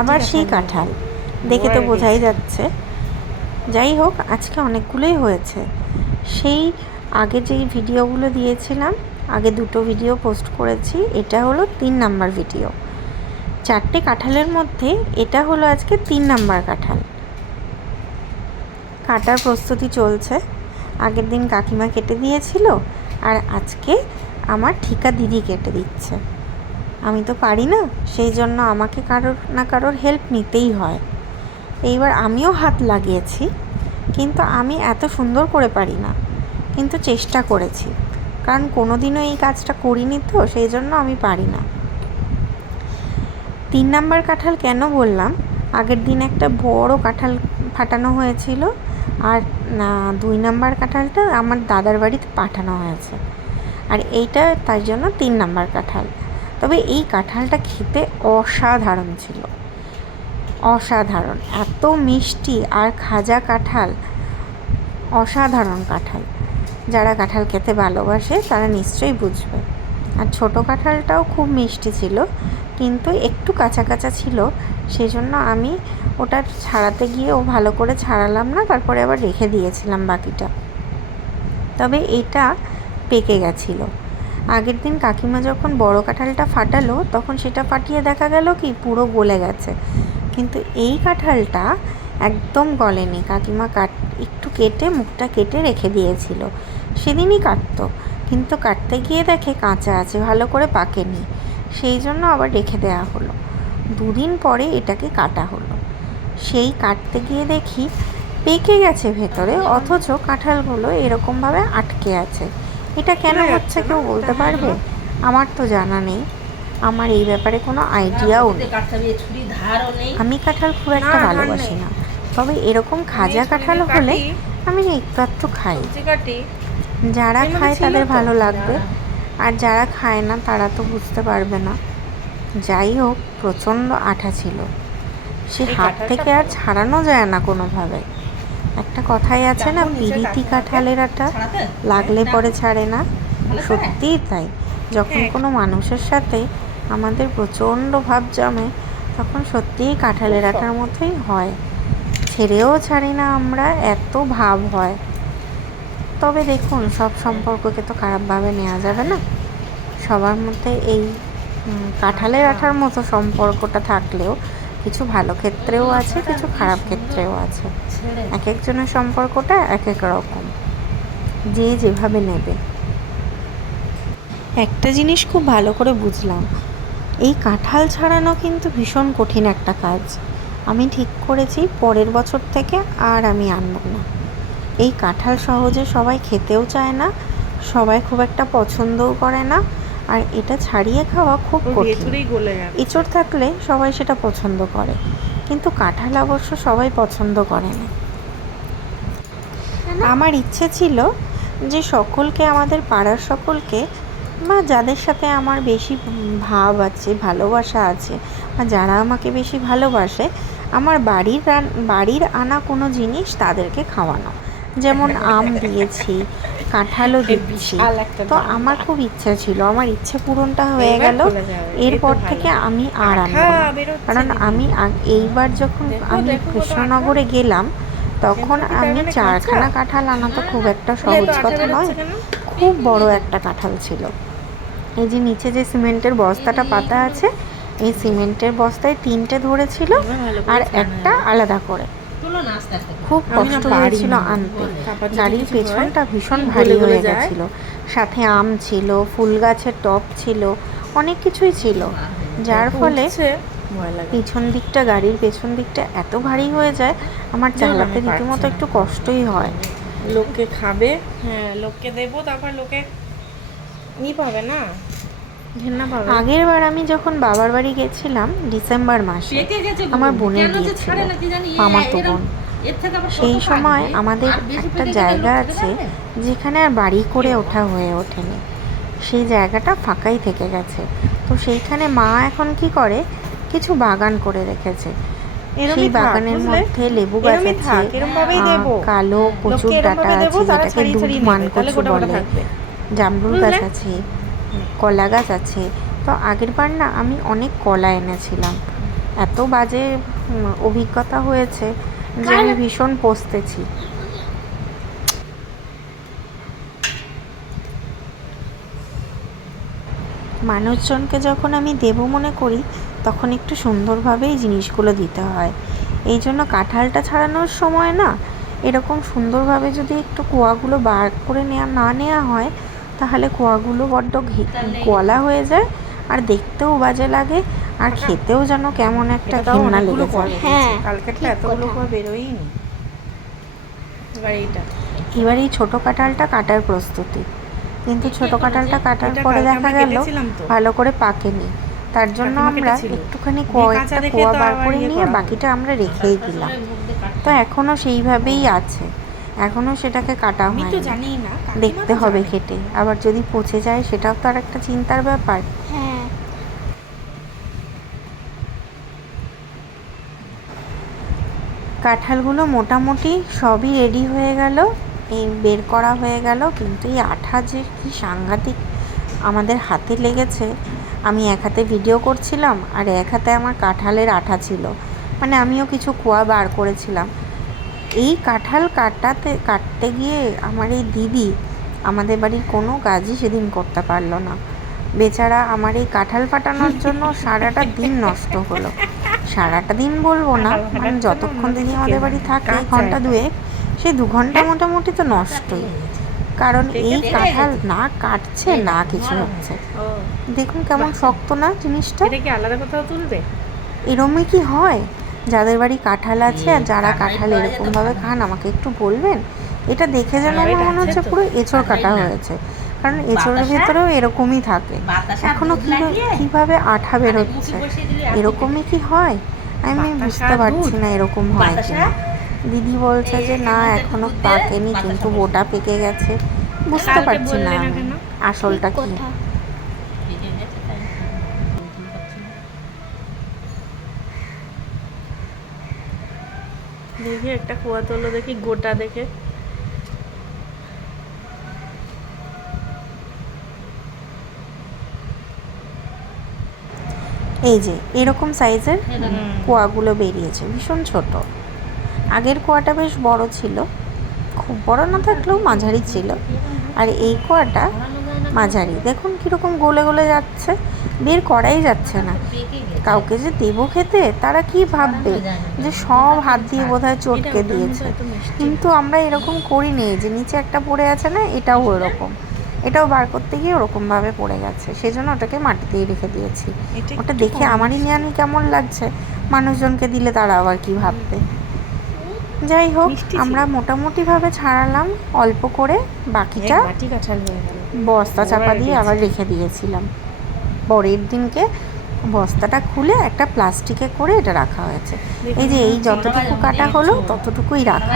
আবার সেই কাঁঠাল। দেখে তো বোঝাই যাচ্ছে। যাই হোক আজকে অনেকগুলোই হয়েছে। সেই আগে যেই ভিডিওগুলো দিয়েছিলাম আগে দুটো ভিডিও পোস্ট করেছি এটা হলো তিন নাম্বার ভিডিও। চারটে কাঁঠালের মধ্যে এটা হলো আজকে তিন নাম্বার কাঁঠাল। কাটার প্রস্তুতি চলছে। আগের দিন কাকিমা কেটে দিয়েছিল আর আজকে আমার ঠিকা দিদি কেটে দিচ্ছে। আমি তো পারি না, সেই জন্য আমাকে কারোর না কারোর হেল্প নিতেই হয়। এইবার আমিও হাত লাগিয়েছি, কিন্তু আমি এত সুন্দর করে পারি না, কিন্তু চেষ্টা করেছি। কারণ কোনো দিনও এই কাজটা করিনি তো, সেই জন্য আমি পারি না। তিন নাম্বার কাঁঠাল কেন বললাম? আগের দিন একটা বড় কাঁঠাল ফাটানো হয়েছিল, আর দুই নাম্বার কাঁঠালটা আমার দাদার বাড়িতে পাঠানো হয়েছে। আর এইটা তার জন্য তিন নাম্বার কাঁঠাল। তবে এই কাঁঠালটা খেতে অসাধারণ ছিল। অসাধারণ, এত মিষ্টি আর খাজা কাঁঠাল, অসাধারণ কাঁঠাল। যারা কাঁঠাল খেতে ভালোবাসে, তারা নিশ্চয়ই বুঝবে। আর ছোটো কাঁঠালটাও খুব মিষ্টি ছিল, কিন্তু একটু কাঁচা কাঁচা ছিল সেই জন্য আমি ওটা ছাড়াতে গিয়েও ভালো করে ছাড়ালাম না, তারপরে আবার রেখে দিয়েছিলাম বাকিটা। তবে এটা পেকে গেছিল। আগের দিন কাকিমা যখন বড় কাঁঠালটা ফাটালো, তখন সেটা ফাটিয়ে দেখা গেল কি, পুরো গলে গেছে। কিন্তু এই কাঁঠালটা একদম গলেনি। কাকিমা কাট, একটু কেটে মুখটা কেটে রেখে দিয়েছিল। সেদিনই কাটতো। কিন্তু কাটতে গিয়ে দেখে কাঁচা আছে, ভালো করে পাকেনি। সেই জন্য আবার রেখে দেওয়া হলো। দুদিন পরে এটাকে কাটা হলো। সেই কাটতে গিয়ে দেখি পেকে গেছে ভেতরে, অথচ কাঁঠালগুলো এরকমভাবে আটকে আছে। এটা কেন হচ্ছে কেউ বলতে পারবে? আমার তো জানা নেই। আমার এই ব্যাপারে কোনো আইডিয়াও নেই। আমি কাঁঠাল খুব একটা ভালোবাসি না। তবে এরকম খাজা কাঁঠাল হলে আমি একটু একটু খাই। যারা খায় তাদের ভালো লাগবে। আর যারা খায় না তারা তো বুঝতে পারবে না। যাই হোক প্রচণ্ড আঠা ছিল। সে হাত থেকে আর ছাড়ানো যায় না কোনোভাবে। একটা কথাই আছে না পিরিতি কাঁঠালের আটা লাগলে পরে ছাড়ে না। সত্যিই তাই। যখন কোনো মানুষের সাথে আমাদের প্রচণ্ড ভাব জমে তখন সত্যিই কাঁঠালের আটার মতোই হয়। ছেড়েও ছাড়ি না আমরা এত ভাব হয়। তবে দেখুন সব সম্পর্ককে তো খারাপভাবে নেওয়া যাবে না। সবার মধ্যে এই কাঁঠালের আঠার মতো সম্পর্কটা থাকলেও কিছু ভালো ক্ষেত্রেও আছে, কিছু খারাপ ক্ষেত্রেও আছে। এক একজনের সম্পর্কটা এক এক রকম। যে যেভাবে নেবে। একটা জিনিস খুব ভালো করে বুঝলাম। এই কাঁঠাল ছাড়ানো কিন্তু ভীষণ কঠিন একটা কাজ। আমি ঠিক করেছি, পরের বছর থেকে আর আমি আনব না। এই কাঁঠাল সহজে সবাই খেতেও চায় না, সবাই খুব একটা পছন্দও করে না আর এটা ছাড়িয়ে খাওয়া খুব কঠিন। ইঁচড় থাকলে সবাই সেটা পছন্দ করে কিন্তু কাঁঠাল অবশ্য সবাই পছন্দ করে না। আমার ইচ্ছে ছিল যে সকলকে আমাদের পাড়ার সকলকে বা যাদের সাথে আমার বেশি ভাব আছে ভালোবাসা আছে বা যারা আমাকে বেশি ভালোবাসে আমার বাড়ির বাড়ির আনা কোনো জিনিস তাদেরকে খাওয়ানো। যেমন আম দিয়েছি কাঁঠালও দিচ্ছি। তো আমার খুব ইচ্ছা ছিল আমার ইচ্ছে পূরণটা হয়ে গেল। এরপর থেকে আমি আর আনব কারণ আমি এইবার যখন আমি কৃষ্ণনগরে গেলাম তখন আমি চারখানা কাঁঠাল আনা তো খুব একটা সহজ কথা নয়। খুব বড় একটা কাঁঠাল ছিল। এই যে নিচে যে সিমেন্টের বস্তাটা পাতা আছে এই সিমেন্টের বস্তায় তিনটে ধরেছিল আর একটা আলাদা করে। খুব কষ্ট হয়েছিল আনতে। গাড়ির পেছনটা ভীষণ ভারী হয়ে গেছিল। সাথে আম ছিল ফুল গাছের টপ ছিল অনেক কিছুই ছিল। যার ফলে পিছন দিকটা গাড়ির পেছন দিকটা এত ভারী হয়ে যায় আমার চালাতে রীতিমতো একটু কষ্টই হয়। লোককে খাবে হ্যাঁ লোককে দেবো তারপর লোকে ই পাবে না। আগের বার আমি যখন বাবার বাড়ি গেছিলাম ডিসেম্বর মাসে আমার বোনের বিয়ে ছিল মামাতো বোন। সেই সময় আমাদের একটা জায়গা আছে যেখানে আর বাড়ি করে ওঠা হয়ে ওঠেনি। সেই জায়গাটা ফাঁকাই থেকে গেছে। তো সেইখানে মা এখন কি করে? কিছু বাগান করে রেখেছে। সেই বাগানের মধ্যে লেবু গাছ আছে কালো কচুর ডাটা আছে যেটাকে দুধ মান কচু বলে। জামরুল গাছ আছে। কলা গাছ আছে। তো আগের বার না আমি অনেক কলা এনেছিলাম। এত বাজে অভিজ্ঞতা হয়েছে যে আমি ভীষণ পস্তেছি। মানুষজনকে যখন আমি দেবো মনে করি তখন একটু সুন্দরভাবেই জিনিসগুলো দিতে হয়। এই জন্য কাঁঠালটা ছাড়ানোর সময় না এরকম সুন্দরভাবে যদি একটু কোয়াগুলো বার করে নেওয়া না নেওয়া হয় তাহলে কোয়াগুলো বড্ড গলা হয়ে যায় আর দেখতেও বাজে লাগে আর খেতেও যেন কেমন একটা ঘেন্না লেগে যায়। হ্যাঁ, কালকেরটা এতগুলো কোয়া বেরোয়ই নি এবার এইটা। এবার এই ছোটো কাঁঠালটা কাটার প্রস্তুতি। কিন্তু ছোটো কাঁঠালটা কাটার পরে দেখা গেল ভালো করে পাকেনি। তার জন্য আমরা একটুখানি দিয়ে কোয়া বার করে ইয়ে নিয়ে বাকিটা আমরা রেখেই দিলাম। তো এখনও সেইভাবেই আছে। এখনও সেটাকে কাটা আমি তো জানি না দেখতে হবে। কেটে আবার যদি পচে যায় সেটাও তো আর একটা চিন্তার ব্যাপার। হ্যাঁ। কাঁঠালগুলো মোটামুটি সবই রেডি হয়ে গেল। এই বের করা হয়ে গেল কিন্তু এই আঠা যে কি সাংঘাতিক আমাদের হাতে লেগেছে। আমি এক হাতে ভিডিও করছিলাম আর এক হাতে আমার কাঁঠালের আঠা ছিল। মানে আমিও কিছু কুয়া বার করেছিলাম। এই কাঁঠাল কাটাতে কাটতে গিয়ে আমার এই দিদি আমাদের বাড়ির কোনো কাজই সেদিন করতে পারল না। বেচারা আমার এই কাঁঠাল ফাটানোর জন্য সারাটা দিন নষ্ট হলো। সারাটা দিন বলব না মানে যতক্ষণ দিনই আমাদের বাড়ি থাকে ঘণ্টা। দুয়েক সেই দু ঘণ্টা মোটামুটি তো নষ্টই। কারণ এই কাঁঠাল না কাটছে না কিছু হচ্ছে। দেখুন কেমন শক্ত না জিনিসটা। আলাদা কোথাও তুলবে? এরমই কি হয়? যাদের বাড়ি কাঁঠাল আছে আর যারা কাঁঠাল এরকমভাবে খান আমাকে একটু বলবেন? এটা দেখে যেন আমার মনে হচ্ছে পুরো এঁচড় কাটা হয়েছে। কারণ এঁচড়ের ভেতরেও এরকমই থাকে। এখনও কীভাবে কীভাবে আঠা বেরোচ্ছে? এরকমই কি হয়? আমি বুঝতে পারছি না এরকম হয় কিনা। দিদি বলছে যে না এখনও পাকেনি কিন্তু বোটা পেকে গেছে। বুঝতে পারছি না আমি আসলটা কি? দেখি একটা কুয়া তোলো দেখি গোটা দেখে। এই যে এরকম সাইজের কোয়াগুলো বেরিয়েছে ভীষণ ছোট। আগের কোয়াটা বেশ বড় ছিল খুব বড় না থাকলেও মাঝারি ছিল। আর এই কোয়াটা মাঝারি দেখুন কীরকম গলে গলে যাচ্ছে। বের করাই যাচ্ছে না। কাউকে যে দেবো খেতে তারা কি ভাববে? যে সব হাত দিয়ে বোধহয় চটকে দিয়েছে। কিন্তু আমরা এরকম করিনি যে নিচে একটা পড়ে আছে না এটাও ওরকম। এটাও বার করতে গিয়ে ওরকমভাবে পড়ে গেছে। সেজন্য ওটাকে মাটিতেই রেখে দিয়েছি। ওটা দেখে আমারই নিয়ানি কেমন লাগছে? মানুষজনকে দিলে তারা আবার কি ভাববে? যাই হোক। আমরা মোটামুটিভাবে ছাড়ালাম। অল্প করে বাকিটা বস্তা চাপা দিয়ে আবার রেখে দিয়েছিলাম। পরের দিনকে বস্তাটা খুলে একটা প্লাস্টিকে করে এটা রাখা হয়েছে। এই যে এই যতটুকু কাটা হলো ততটুকুই রাখা।